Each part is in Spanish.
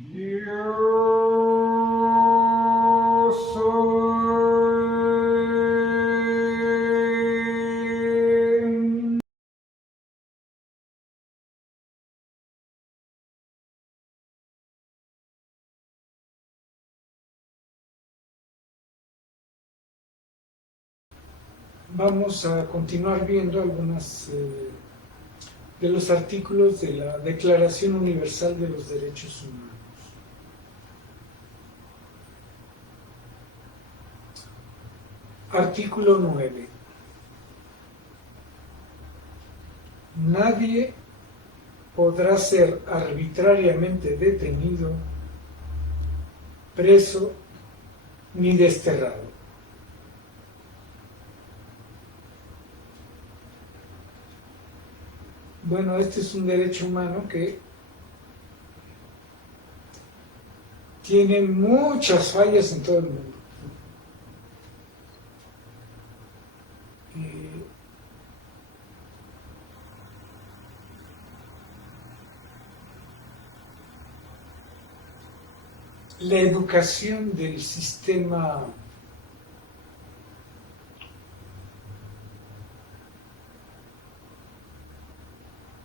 Yo soy. Vamos a continuar viendo algunas de los artículos de la Declaración Universal de los Derechos Humanos. Artículo 9. Nadie podrá ser arbitrariamente detenido, preso ni desterrado. Bueno, este es un derecho humano que tiene muchas fallas en todo el mundo. La educación del sistema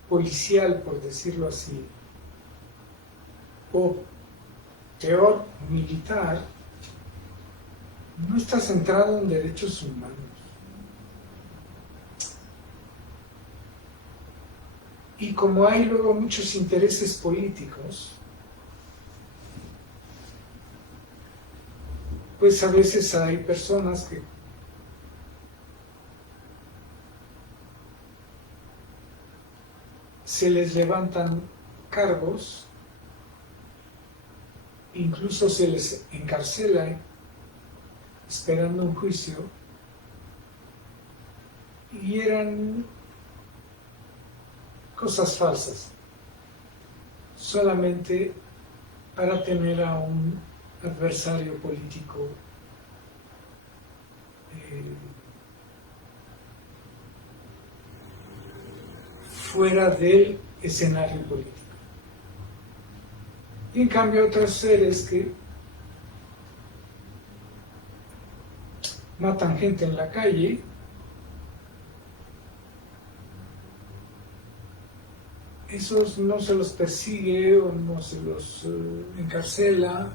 policial, por decirlo así, o peor, militar, no está centrado en derechos humanos. Y como hay luego muchos intereses políticos, pues a veces hay personas que se les levantan cargos, incluso se les encarcela esperando un juicio, y eran cosas falsas, solamente para tener a un adversario político fuera del escenario político. Y en cambio otros seres que matan gente en la calle, esos no se los persigue o no se los encarcela,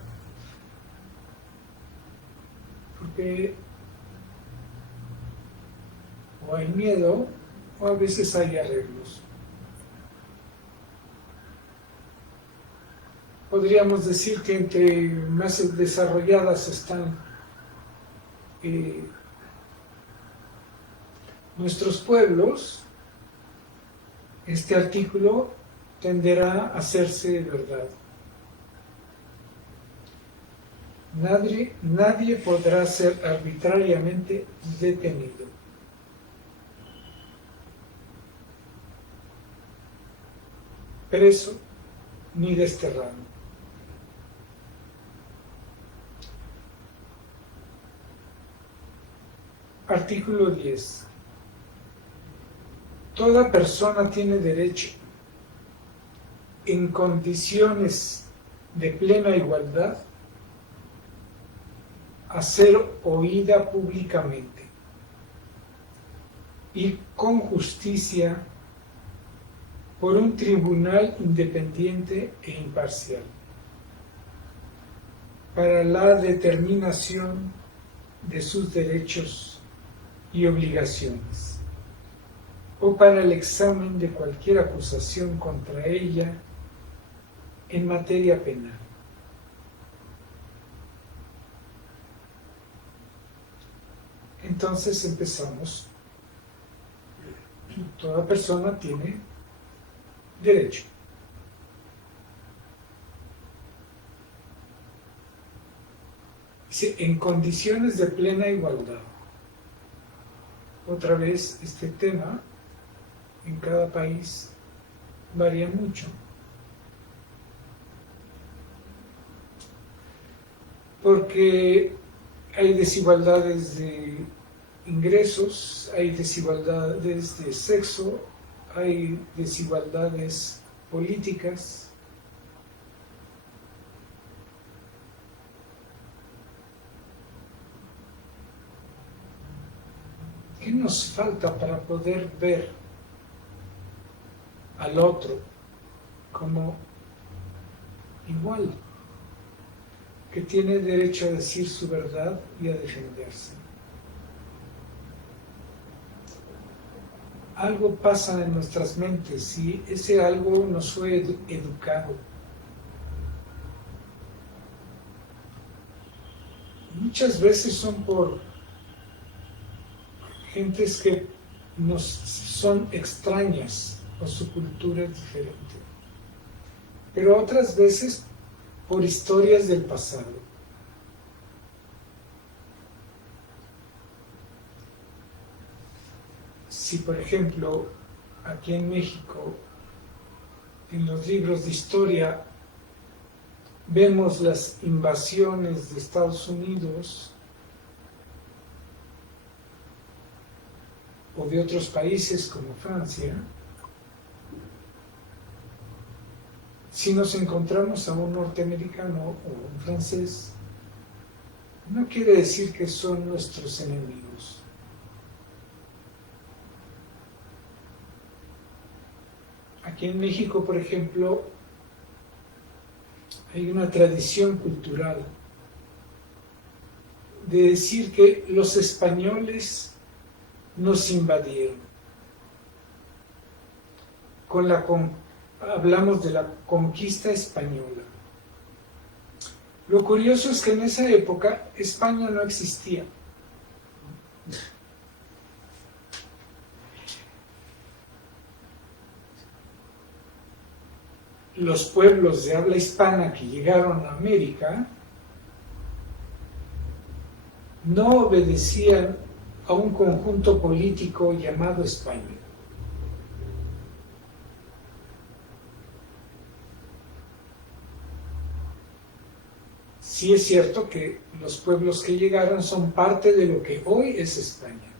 porque o hay miedo o a veces hay arreglos. Podríamos decir que entre más desarrolladas están nuestros pueblos, este artículo tenderá a hacerse verdad. Nadie podrá ser arbitrariamente detenido, preso ni desterrado. Artículo 10. Toda persona tiene derecho, en condiciones de plena igualdad, a ser oída públicamente y con justicia por un tribunal independiente e imparcial, para la determinación de sus derechos y obligaciones, o para el examen de cualquier acusación contra ella en materia penal. Entonces empezamos. Toda persona tiene derecho. Dice, en condiciones de plena igualdad. Otra vez, este tema en cada país varía mucho. Porque hay desigualdades de ingresos, hay desigualdades de sexo, hay desigualdades políticas, ¿qué nos falta para poder ver al otro como igual, que tiene derecho a decir su verdad y a defenderse? Algo pasa en nuestras mentes y ese algo nos fue educado. Muchas veces son por gentes que nos son extrañas o su cultura es diferente. Pero otras veces por historias del pasado. Si, por ejemplo, aquí en México, en los libros de historia, vemos las invasiones de Estados Unidos o de otros países como Francia, si nos encontramos a un norteamericano o un francés, no quiere decir que son nuestros enemigos. Aquí en México, por ejemplo, hay una tradición cultural de decir que los españoles nos invadieron. Hablamos de la conquista española. Lo curioso es que en esa época España no existía. Los pueblos de habla hispana que llegaron a América no obedecían a un conjunto político llamado España. Sí es cierto que los pueblos que llegaron son parte de lo que hoy es España.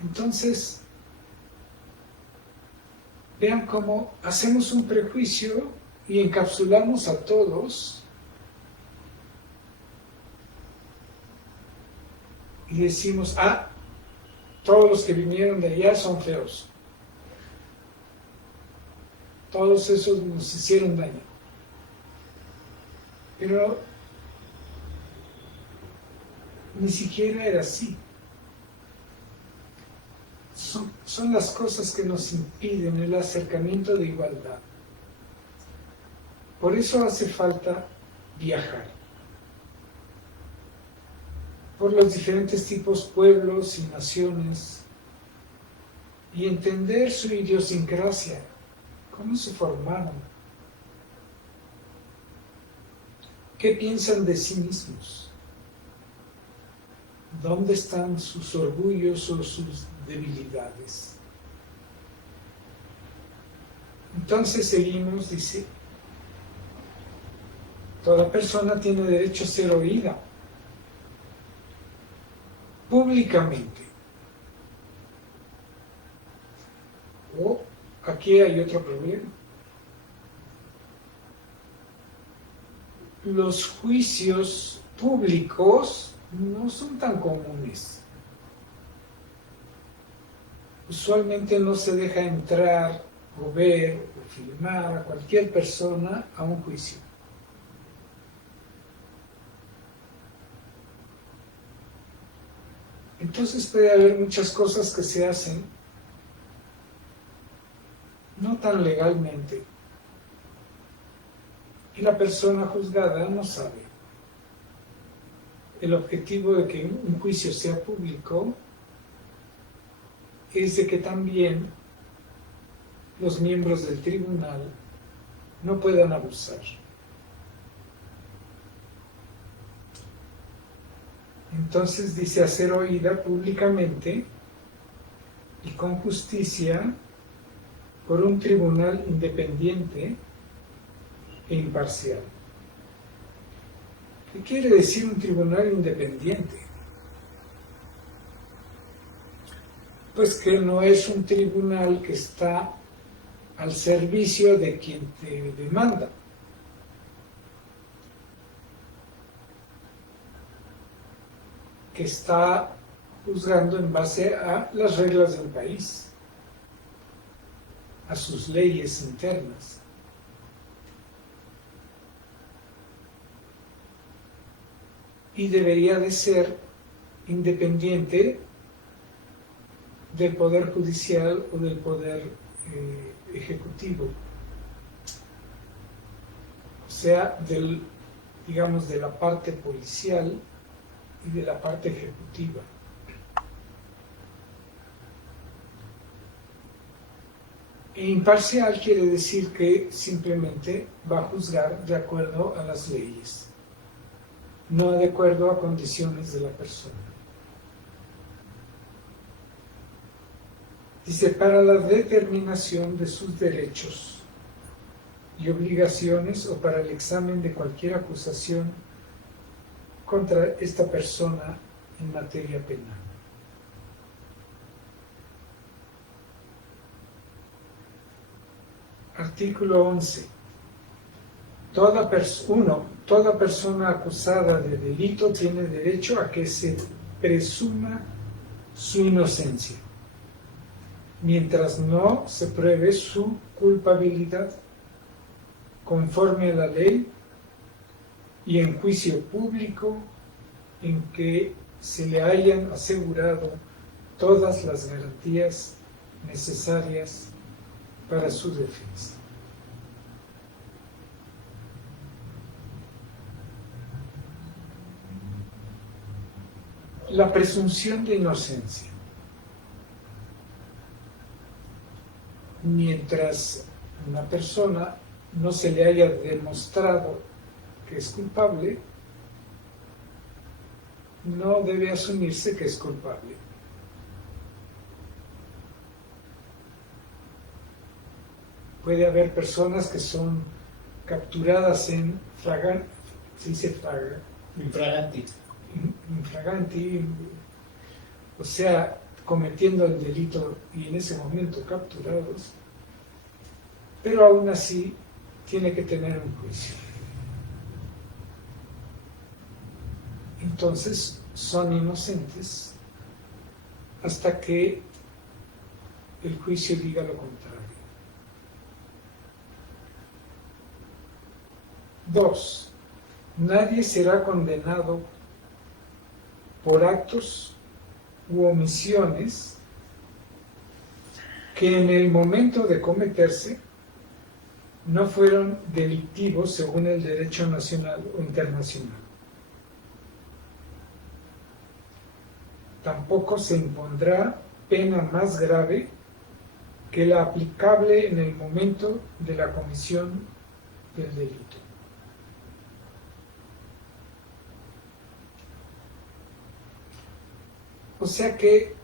Entonces, vean cómo hacemos un prejuicio y encapsulamos a todos y decimos, todos los que vinieron de allá son feos. Todos esos nos hicieron daño. Pero ni siquiera era así. Son las cosas que nos impiden el acercamiento de igualdad. Por eso hace falta viajar por los diferentes tipos, pueblos y naciones y entender su idiosincrasia, cómo se formaron, qué piensan de sí mismos, dónde están sus orgullos o sus debilidades. Entonces seguimos, dice, toda persona tiene derecho a ser oída públicamente. Aquí hay otro problema. Los juicios públicos no son tan comunes. Usualmente no se deja entrar o ver o filmar a cualquier persona a un juicio. Entonces puede haber muchas cosas que se hacen no tan legalmente y la persona juzgada no sabe. El objetivo de que un juicio sea público es de que también los miembros del tribunal no puedan abusar. Entonces dice hacer oída públicamente y con justicia por un tribunal independiente e imparcial. ¿Qué quiere decir un tribunal independiente? Pues que no es un tribunal que está al servicio de quien te demanda. Que está juzgando en base a las reglas del país, a sus leyes internas. Y debería de ser independiente del poder judicial o del poder ejecutivo, o sea, digamos, de la parte policial y de la parte ejecutiva. E imparcial quiere decir que simplemente va a juzgar de acuerdo a las leyes, no de acuerdo a condiciones de la persona. Dice, para la determinación de sus derechos y obligaciones o para el examen de cualquier acusación contra esta persona en materia penal. Artículo 11. Toda persona acusada de delito tiene derecho a que se presuma su inocencia, mientras no se pruebe su culpabilidad conforme a la ley y en juicio público en que se le hayan asegurado todas las garantías necesarias para su defensa. La presunción de inocencia. Mientras una persona no se le haya demostrado que es culpable, no debe asumirse que es culpable. Puede haber personas que son capturadas en infraganti, o sea, cometiendo el delito y en ese momento capturados, pero aún así tiene que tener un juicio. Entonces son inocentes hasta que el juicio diga lo contrario. 2. Nadie será condenado por actos u omisiones que en el momento de cometerse no fueron delictivos según el derecho nacional o internacional. Tampoco se impondrá pena más grave que la aplicable en el momento de la comisión del delito. O sea que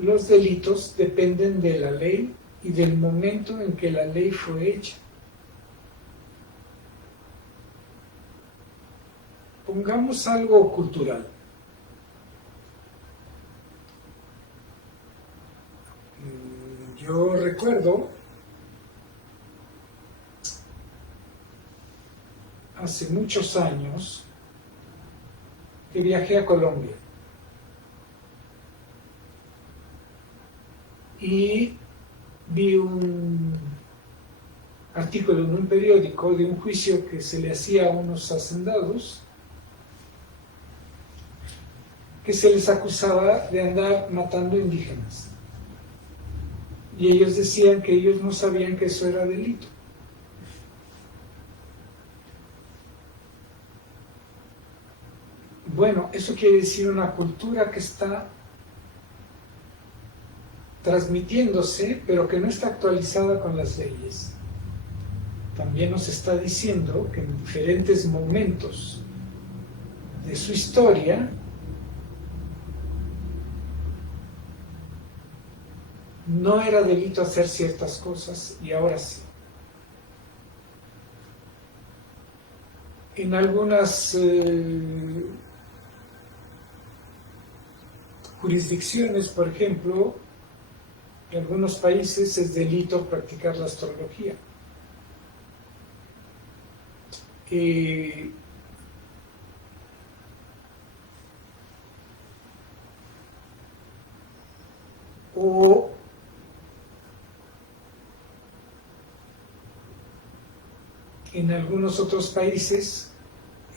los delitos dependen de la ley y del momento en que la ley fue hecha. Pongamos algo cultural. Yo recuerdo hace muchos años que viajé a Colombia y vi un artículo en un periódico de un juicio que se le hacía a unos hacendados que se les acusaba de andar matando indígenas. Y ellos decían que ellos no sabían que eso era delito. Bueno, eso quiere decir una cultura que está transmitiéndose, pero que no está actualizada con las leyes. También nos está diciendo que en diferentes momentos de su historia no era delito hacer ciertas cosas y ahora sí. En algunas jurisdicciones, por ejemplo, en algunos países es delito practicar la astrología. En algunos otros países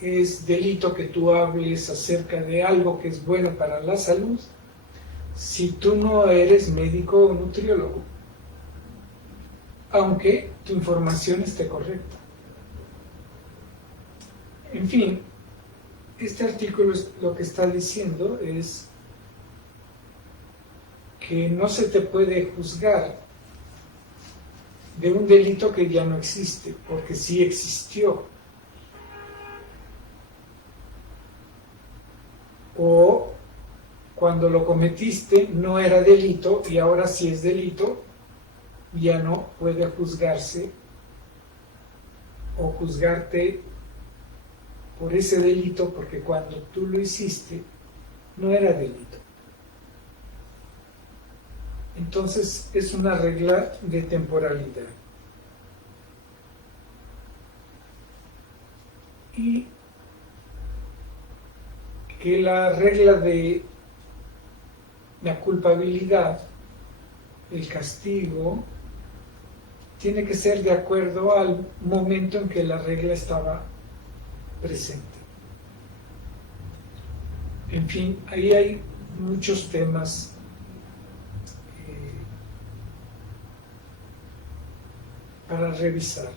es delito que tú hables acerca de algo que es bueno para la salud si tú no eres médico o nutriólogo, aunque tu información esté correcta. En fin, este artículo lo que está diciendo es que no se te puede juzgar de un delito que ya no existe, porque sí existió. O cuando lo cometiste no era delito y ahora sí es delito, ya no puede juzgarse o juzgarte por ese delito, porque cuando tú lo hiciste no era delito. Entonces es una regla de temporalidad. Y que la regla de la culpabilidad, el castigo, tiene que ser de acuerdo al momento en que la regla estaba presente. En fin, ahí hay muchos temas para revisar.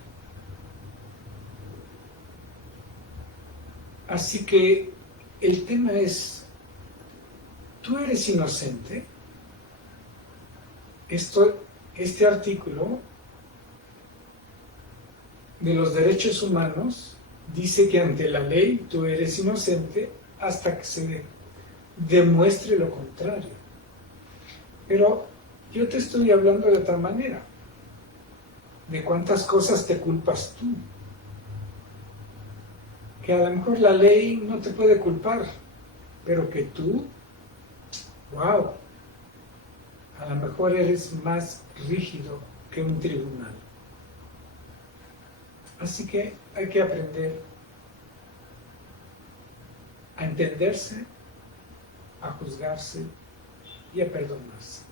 Así que el tema es, ¿tú eres inocente? Este artículo de los derechos humanos dice que ante la ley tú eres inocente hasta que se demuestre lo contrario. Pero yo te estoy hablando de otra manera, de cuántas cosas te culpas tú, que a lo mejor la ley no te puede culpar, pero que tú, wow, a lo mejor eres más rígido que un tribunal. Así que hay que aprender a entenderse, a juzgarse y a perdonarse.